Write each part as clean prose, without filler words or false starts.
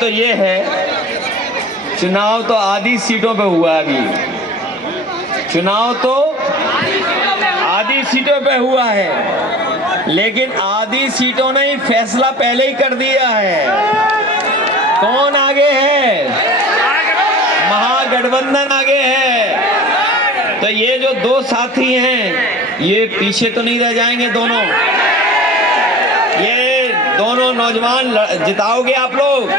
तो ये है, चुनाव तो आधी सीटों पे हुआ है। अभी चुनाव तो आधी सीटों पे हुआ है, लेकिन आधी सीटों ने ही फैसला पहले ही कर दिया है। कौन आगे है? महागठबंधन आगे है। तो ये जो दो साथी हैं, ये पीछे तो नहीं रह जाएंगे दोनों। ये दोनों नौजवान जिताओगे आप लोग।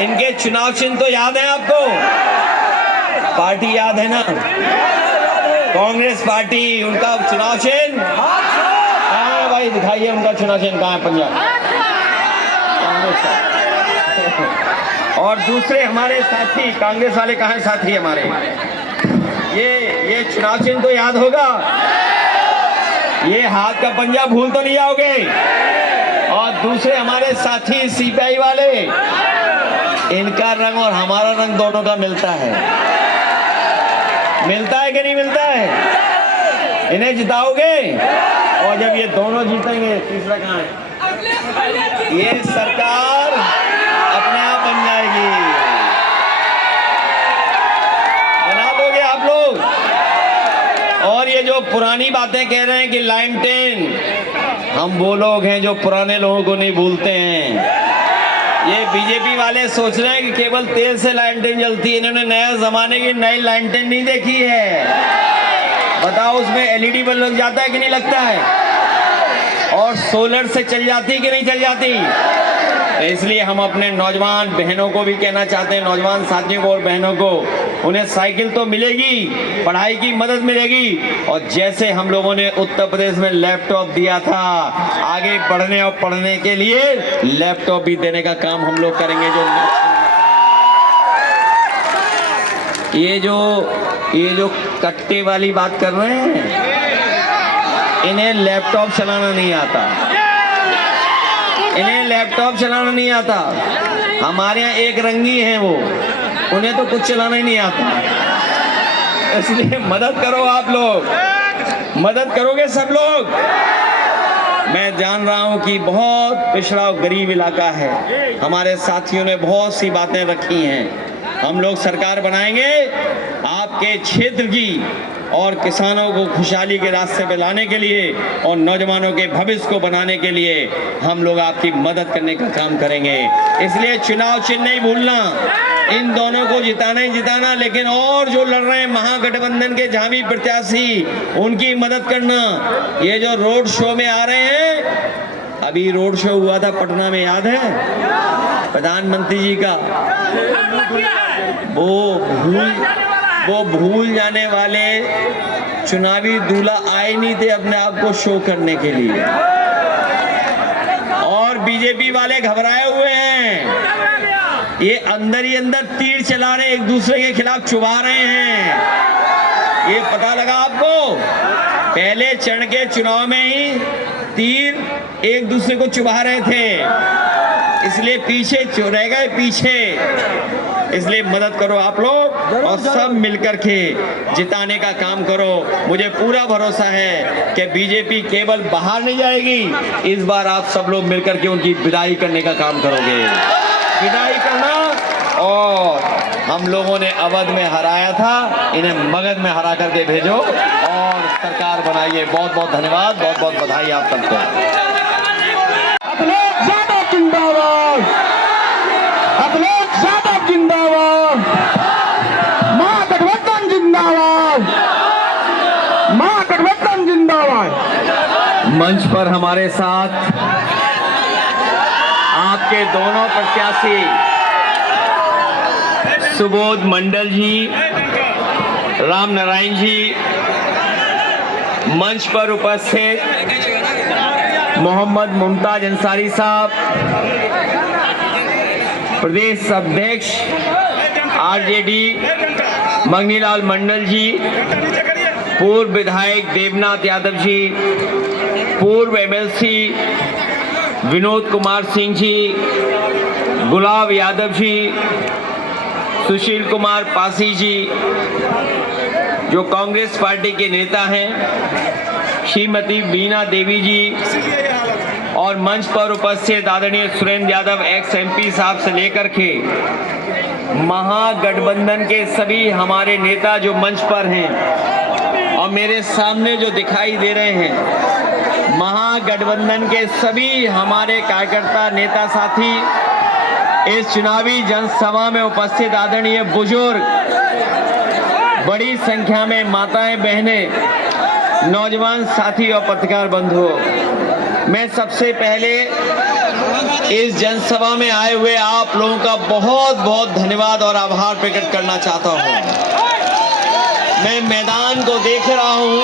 इनके चुनाव चिन्ह तो याद है आपको? पार्टी याद है ना? कांग्रेस पार्टी, उनका चुनाव चिन्ह कहाँ है भाई? दिखाइए उनका चुनाव चिन्ह कहाँ है? पंजाब कांग्रेस का। और दूसरे हमारे साथी कांग्रेस वाले कहाँ हैं? साथी हमारे, ये चुनाव चिन्ह तो याद होगा। ये हाथ का पंजा भूल तो नहीं आओगे। और दूसरे हमारे साथी सीपीआई वाले, इनका रंग और हमारा रंग दोनों का मिलता है। मिलता है कि नहीं मिलता है? इन्हें जिताओगे। और जब ये दोनों जीतेंगे, तीसरा कहाँ है? ये सरकार अपने आप बन जाएगी। बना दोगे आप लोग। और ये जो पुरानी बातें कह रहे हैं कि लाइन 10, हम वो लोग हैं जो पुराने लोगों को नहीं भूलते हैं। ये बीजेपी वाले सोच रहे हैं कि केवल तेल से लाइन 10 जलती है। इन्होंने नया जमाने की नई लाइन 10 नहीं देखी है। बताओ उसमें एलईडी बल्ब लग जाता है कि नहीं लगता है? और सोलर से चल जाती कि नहीं चल जाती? तो इसलिए हम अपने नौजवान बहनों को भी कहना चाहते हैं, नौजवान साथियों को और बहनों को, उन्हें साइकिल तो मिलेगी, पढ़ाई की मदद मिलेगी। और जैसे हम लोगों ने उत्तर प्रदेश में लैपटॉप दिया था, आगे बढ़ने और पढ़ने के लिए लैपटॉप भी देने का काम हम लोग करेंगे। ये जो कट्टे वाली बात कर रहे हैं, इन्हें लैपटॉप चलाना नहीं आता। इन्हें लैपटॉप चलाना नहीं आता। हमारे यहाँ एक रंगी हैं वो, उन्हें तो कुछ चलाना ही नहीं आता। इसलिए मदद करो आप लोग, मदद करोगे सब लोग। मैं जान रहा हूं कि बहुत पिछड़ा और गरीब इलाका है। हमारे साथियों ने बहुत सी बातें रखी हैं। हम लोग सरकार बनाएंगे आपके क्षेत्र की, और किसानों को खुशहाली के रास्ते पे लाने के लिए और नौजवानों के भविष्य को बनाने के लिए हम लोग आपकी मदद करने का काम करेंगे। इसलिए चुनाव चिन्ह नहीं भूलना, इन दोनों को जिताना ही जिताना। लेकिन और जो लड़ रहे हैं महागठबंधन के झावी प्रत्याशी, उनकी मदद करना। ये जो रोड शो में आ रहे हैं, अभी रोड शो हुआ था पटना में, याद है? प्रधानमंत्री जी का। वो भूल जाने वाले चुनावी दूल्हा आए नहीं थे अपने आप को शो करने के लिए। और बीजेपी वाले घबराए हुए हैं। ये अंदर ही अंदर तीर चला रहे, एक दूसरे के खिलाफ चुभा रहे हैं। ये पता लगा आपको? पहले चरण के चुनाव में ही तीर एक दूसरे को चुभा रहे थे, इसलिए पीछे रह गए पीछे। इसलिए मदद करो आप लोग और सब मिलकर के जिताने का काम करो। मुझे पूरा भरोसा है कि बीजेपी केवल बाहर नहीं जाएगी, इस बार आप सब लोग मिलकर के उनकी विदाई करने का काम करोगे। विदाई करना। और हम लोगों ने अवध में हराया था, इन्हें मगध में हरा करके भेजो और सरकार बनाइए। बहुत बहुत धन्यवाद, बहुत बहुत बधाई आप सबको। जिंदाबाद, अखिलेश यादव जिंदाबाद, महागठबंधन जिंदाबाद, महागठबंधन जिंदाबाद। मंच पर हमारे साथ आपके दोनों प्रत्याशी सुबोध मंडल जी, राम नारायण जी, मंच पर उपस्थित मोहम्मद मुमताज अंसारी साहब, प्रदेश अध्यक्ष आरजेडी मंगनीलाल मंडल जी, पूर्व विधायक देवनाथ यादव जी, पूर्व एमएलसी विनोद कुमार सिंह जी, गुलाब यादव जी, सुशील कुमार पासी जी, जो कांग्रेस पार्टी के नेता हैं, श्रीमती बीना देवी जी, और मंच पर उपस्थित आदरणीय सुरेंद्र यादव एक्स एमपी साहब से लेकर के महागठबंधन के सभी हमारे नेता जो मंच पर हैं और मेरे सामने जो दिखाई दे रहे हैं, महागठबंधन के सभी हमारे कार्यकर्ता नेता साथी, इस चुनावी जनसभा में उपस्थित आदरणीय बुजुर्ग, बड़ी संख्या में माताएं बहनें, नौजवान साथी और पत्रकार बंधुओं, मैं सबसे पहले इस जनसभा में आए हुए आप लोगों का बहुत बहुत धन्यवाद और आभार प्रकट करना चाहता हूं। मैं मैदान को देख रहा हूं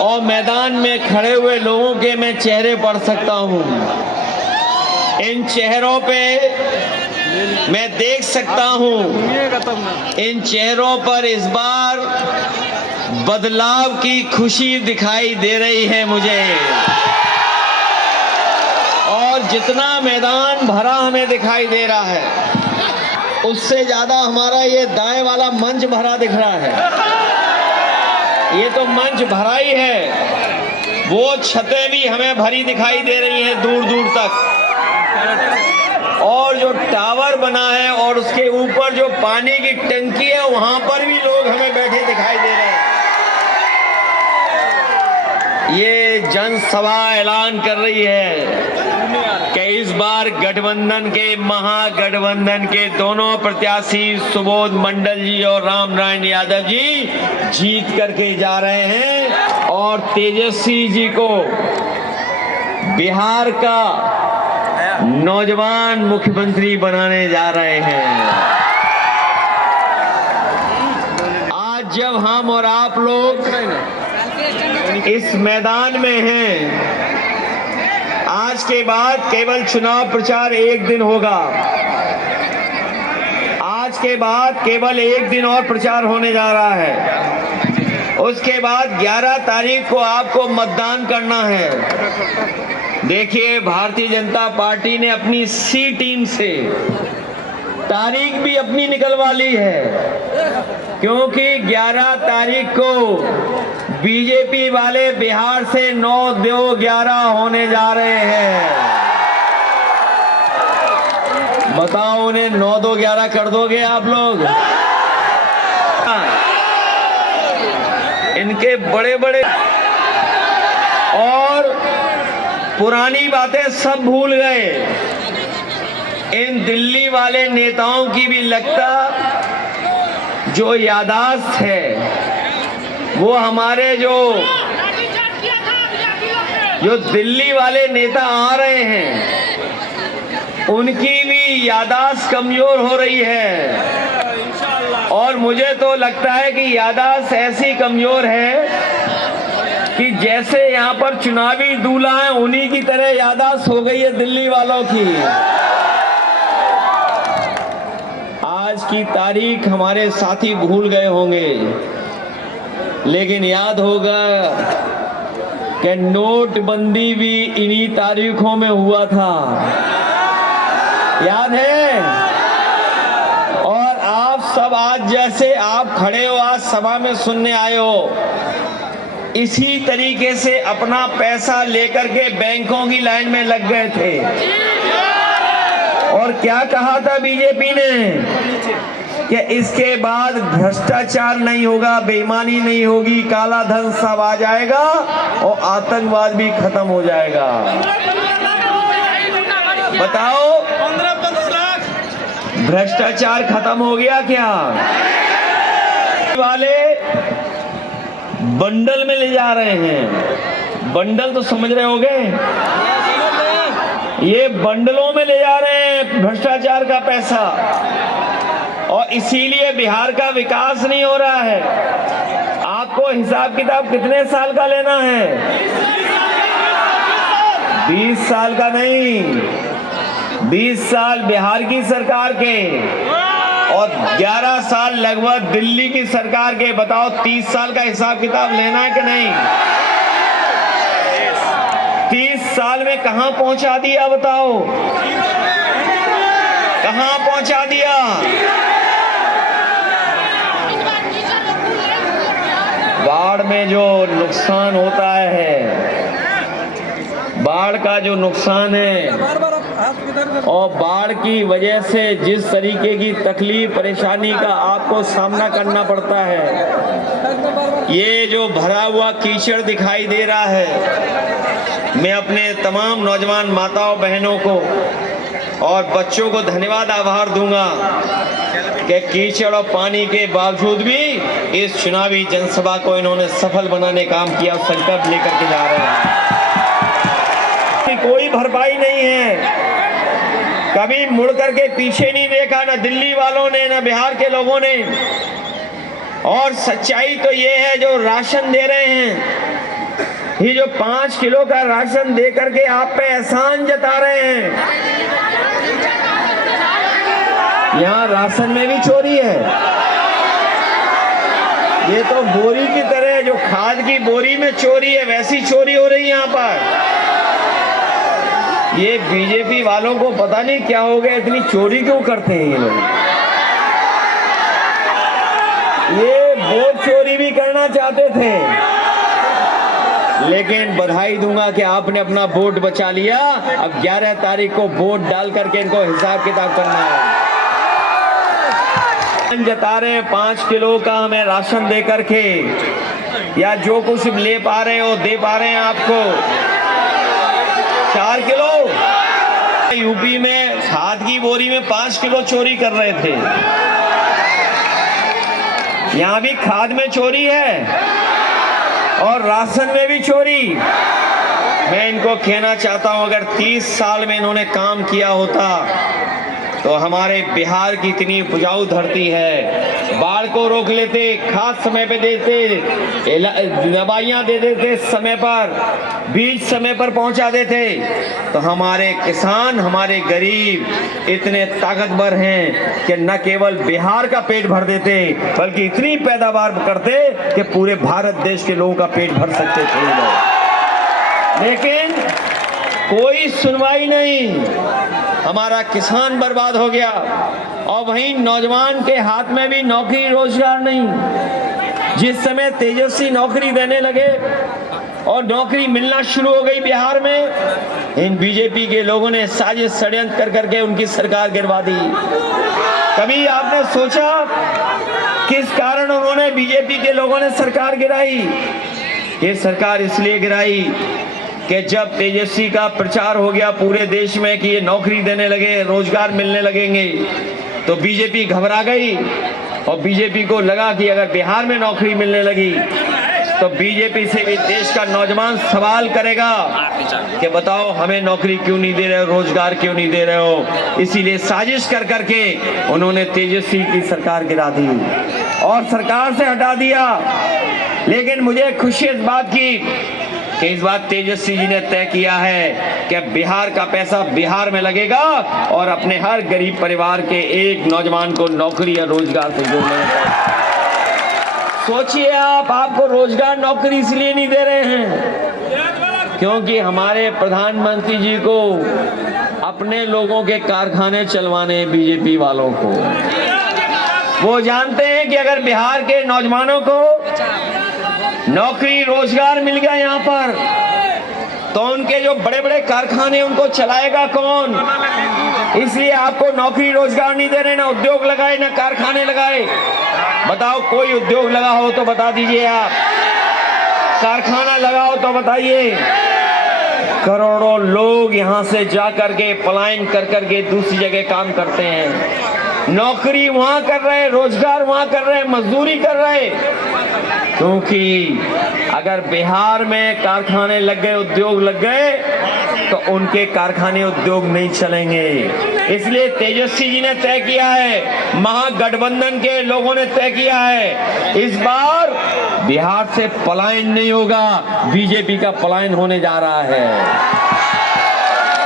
और मैदान में खड़े हुए लोगों के मैं चेहरे पढ़ सकता हूं। इन चेहरों पे मैं देख सकता हूं, इन चेहरों पर इस बार बदलाव की खुशी दिखाई दे रही है मुझे। और जितना मैदान भरा हमें दिखाई दे रहा है, उससे ज्यादा हमारा ये दाएं वाला मंच भरा दिख रहा है। ये तो मंच भरा ही है, वो छतें भी हमें भरी दिखाई दे रही हैं दूर दूर तक। और जो टावर बना है और उसके ऊपर जो पानी की टंकी है, वहां पर भी लोग हमें बैठे दिखाई दे रहे हैं। ये जनसभा ऐलान कर रही है कि इस बार गठबंधन के, महागठबंधन के दोनों प्रत्याशी सुबोध मंडल जी और राम नारायण यादव जी जीत करके जा रहे हैं और तेजस्वी जी को बिहार का नौजवान मुख्यमंत्री बनाने जा रहे हैं। आज जब हम और आप लोग इस मैदान में हैं, आज के बाद केवल चुनाव प्रचार एक दिन होगा। आज के बाद केवल एक दिन और प्रचार होने जा रहा है। उसके बाद 11 तारीख को आपको मतदान करना है। देखिए, भारतीय जनता पार्टी ने अपनी सी टीम से तारीख भी अपनी निकलवा ली है, क्योंकि 11 तारीख को बीजेपी वाले बिहार से 9-2-11 होने जा रहे हैं। बताओ, उन्हें 9-2-11 कर दोगे आप लोग? इनके बड़े बड़े और पुरानी बातें सब भूल गए। इन दिल्ली वाले नेताओं की भी लगता जो यादाश्त है, वो हमारे जो दिल्ली वाले नेता आ रहे हैं, उनकी भी यादाश्त कमजोर हो रही है। और मुझे तो लगता है कि यादाश्त ऐसी कमजोर है कि जैसे यहाँ पर चुनावी दूल्हा है, उन्हीं की तरह यादाश्त हो गई है दिल्ली वालों की। आज की तारीख हमारे साथी भूल गए होंगे, लेकिन याद होगा कि नोटबंदी भी इन्हीं तारीखों में हुआ था। याद है? और आप सब आज जैसे आप खड़े हो, आज सभा में सुनने आए हो, इसी तरीके से अपना पैसा लेकर के बैंकों की लाइन में लग गए थे। और क्या कहा था बीजेपी ने कि इसके बाद भ्रष्टाचार नहीं होगा, बेईमानी नहीं होगी, काला धन सब आ जाएगा और आतंकवाद भी खत्म हो जाएगा। बताओ, भ्रष्टाचार खत्म हो गया क्या? वाले बंडल में ले जा रहे हैं। बंडल तो समझ रहे होगे, ये बंडलों में ले जा रहे हैं भ्रष्टाचार का पैसा, और इसीलिए बिहार का विकास नहीं हो रहा है। आपको हिसाब किताब कितने साल का लेना है? 20 साल का नहीं, 20 साल बिहार की सरकार के और 11 साल लगभग दिल्ली की सरकार के। बताओ, 30 साल का हिसाब किताब लेना है कि नहीं? 30 साल में कहां पहुंचा दिया? बताओ, कहां पहुंचा दिया? बाढ़ में जो नुकसान होता है, बाढ़ का जो नुकसान है और बाढ़ की वजह से जिस तरीके की तकलीफ परेशानी का आपको सामना करना पड़ता है, ये जो भरा हुआ कीचड़ दिखाई दे रहा है, मैं अपने तमाम नौजवान माताओं बहनों को और बच्चों को धन्यवाद आभार दूंगा कि कीचड़ और पानी के बावजूद भी इस चुनावी जनसभा को इन्होंने सफल बनाने काम किया, संकल्प लेकर के जा रहे हैं। कोई भरपाई नहीं है, कभी मुड़ करके पीछे नहीं देखा, ना दिल्ली वालों ने ना बिहार के लोगों ने। और सच्चाई तो ये है, जो राशन दे रहे हैं, ये जो 5 किलो का राशन दे करके आप पे एहसान जता रहे हैं, यहाँ राशन में भी चोरी है। ये तो बोरी की तरह, जो खाद की बोरी में चोरी है, वैसी चोरी हो रही है यहाँ पर। ये बीजेपी वालों को पता नहीं क्या हो गया, इतनी चोरी क्यों करते हैं ये लोग। ये वोट चोरी भी करना चाहते थे, लेकिन बधाई दूंगा कि आपने अपना वोट बचा लिया। अब 11 तारीख को वोट डाल करके इनको हिसाब किताब करना है। जता रहे हैं 5 किलो का हमें राशन दे करके, या जो कुछ ले पा रहे हो दे पा रहे हैं आपको 4 किलो। यूपी में खाद की बोरी में 5 किलो चोरी कर रहे थे, यहाँ भी खाद में चोरी है और राशन में भी चोरी। मैं इनको कहना चाहता हूं, अगर 30 साल में इन्होंने काम किया होता तो हमारे बिहार की इतनी उपजाऊ धरती है, बाढ़ को रोक लेते, खाद समय पे देते, दवाइयाँ दे देते समय पर, बीज समय पर पहुंचा देते, तो हमारे किसान, हमारे गरीब इतने ताकतवर हैं कि न केवल बिहार का पेट भर देते, बल्कि इतनी पैदावार करते कि पूरे भारत देश के लोगों का पेट भर सकते थे। लेकिन कोई सुनवाई नहीं, हमारा किसान बर्बाद हो गया और वहीं नौजवान के हाथ में भी नौकरी रोजगार नहीं। जिस समय तेजस्वी नौकरी देने लगे और नौकरी मिलना शुरू हो गई बिहार में, इन बीजेपी के लोगों ने साजिश षड्यंत्र कर करके उनकी सरकार गिरवा दी। कभी आपने सोचा किस कारण उन्होंने, बीजेपी के लोगों ने सरकार गिराई? ये सरकार इसलिए गिराई कि जब तेजस्वी का प्रचार हो गया पूरे देश में कि ये नौकरी देने लगे, रोजगार मिलने लगेंगे, तो बीजेपी घबरा गई और बीजेपी को लगा कि अगर बिहार में नौकरी मिलने लगी तो बीजेपी से भी देश का नौजवान सवाल करेगा कि बताओ हमें नौकरी क्यों नहीं दे रहे हो, रोजगार क्यों नहीं दे रहे हो। इसीलिए साजिश कर करके उन्होंने तेजस्वी की सरकार गिरा दी और सरकार से हटा दिया। लेकिन मुझे खुशी इस बात की कि इस बात तेजस्वी जी ने तय किया है कि बिहार का पैसा बिहार में लगेगा और अपने हर गरीब परिवार के एक नौजवान को नौकरी या रोजगार से जोड़ने। सोचिए आप, आपको रोजगार नौकरी इसलिए नहीं दे रहे हैं क्योंकि हमारे प्रधानमंत्री जी को अपने लोगों के कारखाने चलवाने, बीजेपी वालों को। वो जानते हैं कि अगर बिहार के नौजवानों को नौकरी रोजगार मिल गया यहाँ पर, तो उनके जो बड़े बड़े कारखाने उनको चलाएगा कौन? इसलिए आपको नौकरी रोजगार नहीं दे रहे, ना उद्योग लगाए ना कारखाने लगाए। बताओ कोई उद्योग लगा हो तो बता दीजिए, आप कारखाना लगाओ तो बताइए। करोड़ों लोग यहाँ से जा करके पलायन कर करके दूसरी जगह काम करते हैं, नौकरी वहां कर रहे, रोजगार वहां कर रहे, मजदूरी कर रहे। क्योंकि अगर बिहार में कारखाने लग गए, उद्योग लग गए, तो उनके कारखाने उद्योग नहीं चलेंगे। इसलिए तेजस्वी जी ने तय किया है, महागठबंधन के लोगों ने तय किया है, इस बार बिहार से पलायन नहीं होगा, बीजेपी का पलायन होने जा रहा है।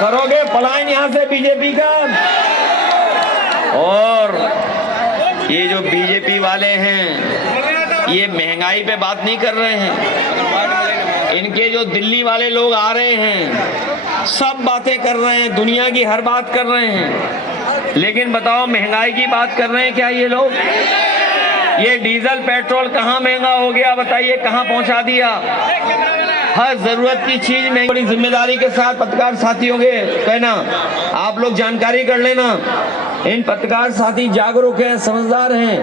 करोगे पलायन यहां से बीजेपी का? और ये जो बीजेपी वाले हैं, ये महंगाई पे बात नहीं कर रहे हैं। इनके जो दिल्ली वाले लोग आ रहे हैं, सब बातें कर रहे हैं, दुनिया की हर बात कर रहे हैं, लेकिन बताओ महंगाई की बात कर रहे हैं क्या ये लोग? ये डीजल पेट्रोल कहाँ महंगा हो गया बताइए, कहाँ पहुंचा दिया? हर जरूरत की चीज में बड़ी जिम्मेदारी के साथ पत्रकार साथियों के कहना, आप लोग जानकारी कर लेना। इन पत्रकार साथी जागरूक हैं, समझदार हैं।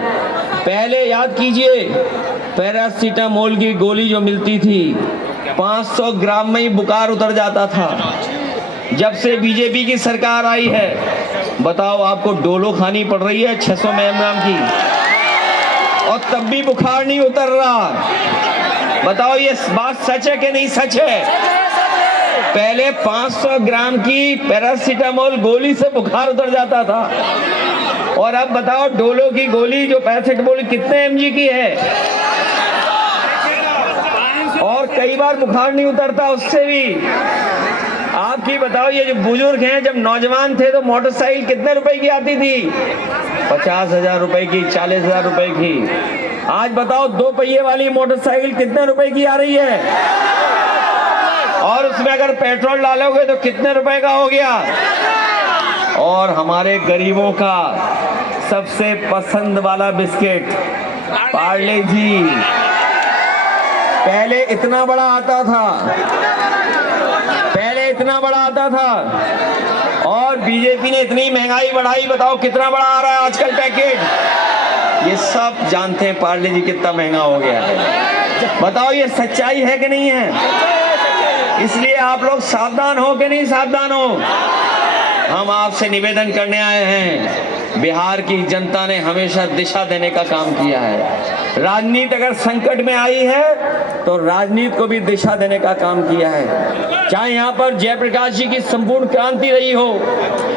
पहले याद कीजिए, पैरासीटामोल की गोली जो मिलती थी 500 ग्राम में ही बुखार उतर जाता था। जब से बीजेपी की सरकार आई है, बताओ आपको डोलो खानी पड़ रही है 600 मिलीग्राम की, और तब भी बुखार नहीं उतर रहा। बताओ ये बात सच है कि नहीं सच है? पहले 500 ग्राम की पैरासीटामोल गोली से बुखार उतर जाता था, और अब बताओ डोलो की गोली जो पैरासीटामोल कितने mg की है, और कई बार बुखार नहीं उतरता उससे भी। आपकी बताओ, ये जो बुजुर्ग हैं, जब नौजवान थे तो मोटरसाइकिल कितने रुपए की आती थी? 50,000 रुपए की, 40,000 रुपए की। आज बताओ 2 पहिए वाली मोटरसाइकिल कितने रुपए की आ रही है? और उसमें अगर पेट्रोल डालोगे तो कितने रुपए का हो गया? और हमारे गरीबों का सबसे पसंद वाला बिस्किट पार्ले जी, पहले इतना बड़ा आता था, पहले इतना बड़ा आता था, और बीजेपी ने इतनी महंगाई बढ़ाई। बताओ कितना बड़ा आ रहा है आजकल पैकेट। ये सब जानते हैं पार्ले जी कितना महंगा हो गया है। बताओ ये सच्चाई है कि नहीं है? इसलिए आप लोग सावधान हो कि नहीं सावधान हो? हम आपसे निवेदन करने आए हैं। बिहार की जनता ने हमेशा दिशा देने का काम किया है। राजनीति अगर संकट में आई है तो राजनीति को भी दिशा देने का काम किया है। चाहे यहाँ पर जयप्रकाश जी की संपूर्ण क्रांति रही हो,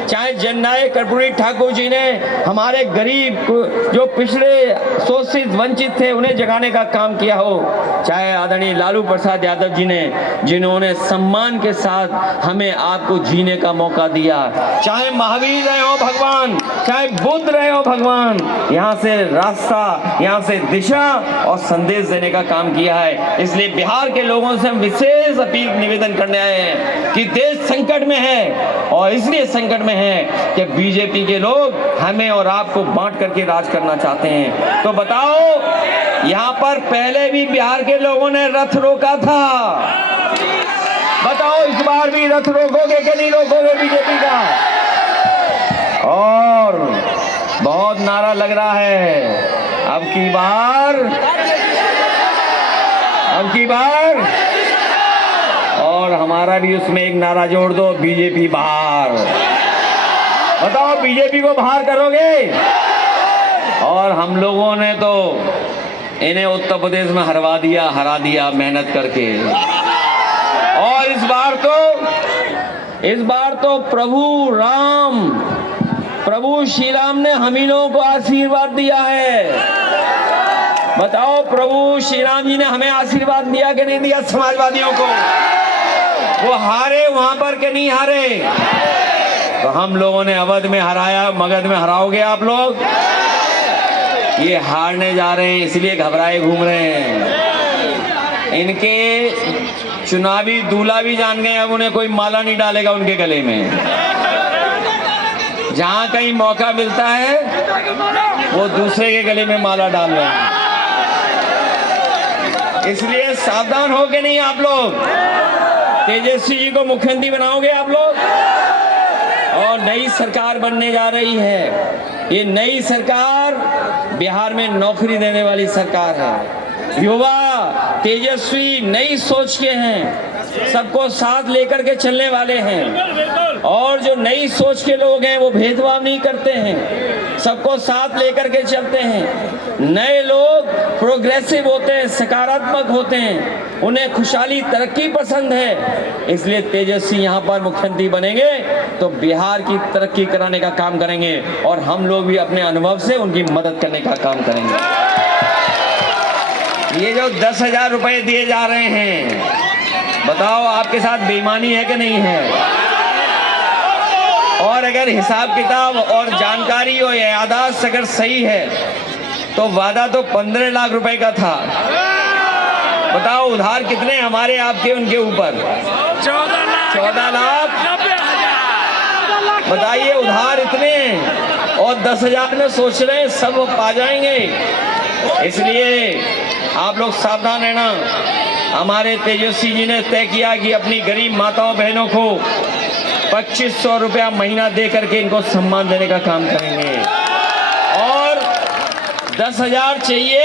चाहे जननायक कर्पूरी ठाकुर जी ने हमारे गरीब जो पिछड़े शोषित वंचित थे उन्हें जगाने का काम किया हो, चाहे आदरणीय लालू प्रसाद यादव जी ने जिन्होंने सम्मान के साथ हमें आपको जीने का मौका दिया, चाहे महावीर रहे हो भगवान, चाहे बुद्ध रहे हो भगवान, यहाँ से रास्ता, यहाँ से दिशा और संदेश देने का काम किया है। इसलिए बिहार के लोगों से हम विशेष अपील निवेदन करने आए हैं कि देश संकट में है, और इसलिए संकट में है कि बीजेपी के लोग हमें और आपको बांट करके राज करना चाहते हैं। तो बताओ, यहाँ पर पहले भी बिहार के लोगों ने रथ रोका था, बताओ इस बार भी रथ रोकोगे कि नहीं रोकोगे बीजेपी का? और बहुत नारा लग रहा है, अब की बार, और हमारा भी उसमें एक नारा जोड़ दो, बीजेपी बाहर। बताओ बीजेपी को बाहर करोगे? और हम लोगों ने तो इन्हें उत्तर प्रदेश में हरा दिया मेहनत करके। और इस बार तो प्रभु श्री राम ने हम ही लोगों को आशीर्वाद दिया है। बताओ प्रभु श्री राम जी ने हमें आशीर्वाद दिया कि नहीं दिया? समाजवादियों को वो हारे वहां पर कि नहीं हारे? तो हम लोगों ने अवध में हराया, मगध में हराओगे आप लोग? ये हारने जा रहे हैं, इसलिए घबराए घूम रहे हैं। इनके चुनावी दूल्हा भी जान गए, अब उन्हें कोई माला नहीं डालेगा उनके गले में। जहां कहीं मौका मिलता है वो दूसरे के गले में माला डाल रहे हैं। इसलिए सावधान हो के नहीं आप लोग? तेजस्वी जी को मुख्यमंत्री बनाओगे आप लोग, और नई सरकार बनने जा रही है। ये नई सरकार बिहार में नौकरी देने वाली सरकार है। युवा तेजस्वी नई सोच के हैं, सबको साथ लेकर के चलने वाले हैं, और जो नई सोच के लोग हैं वो भेदभाव नहीं करते हैं, सबको साथ लेकर के चलते हैं। नए लोग प्रोग्रेसिव होते हैं, सकारात्मक होते हैं, उन्हें खुशहाली तरक्की पसंद है। इसलिए तेजस्वी यहाँ पर मुख्यमंत्री बनेंगे तो बिहार की तरक्की कराने का काम करेंगे, और हम लोग भी अपने अनुभव से उनकी मदद करने का काम करेंगे। ये जो 10,000 रुपए दिए जा रहे हैं, बताओ आपके साथ बेईमानी है कि नहीं है? और अगर हिसाब किताब और जानकारी और यादाश्त अगर सही है तो वादा तो 15 लाख रुपए का था। बताओ उधार कितने हमारे आपके उनके ऊपर? 14 लाख। बताइए उधार इतने, और 10,000 में सोच रहे हैं सब पा जाएंगे। इसलिए आप लोग सावधान रहना। हमारे तेजस्वी जी ने तय किया कि अपनी गरीब माताओं बहनों को 2500 रुपया महीना दे करके इनको सम्मान देने का काम करेंगे और 10,000 चाहिए।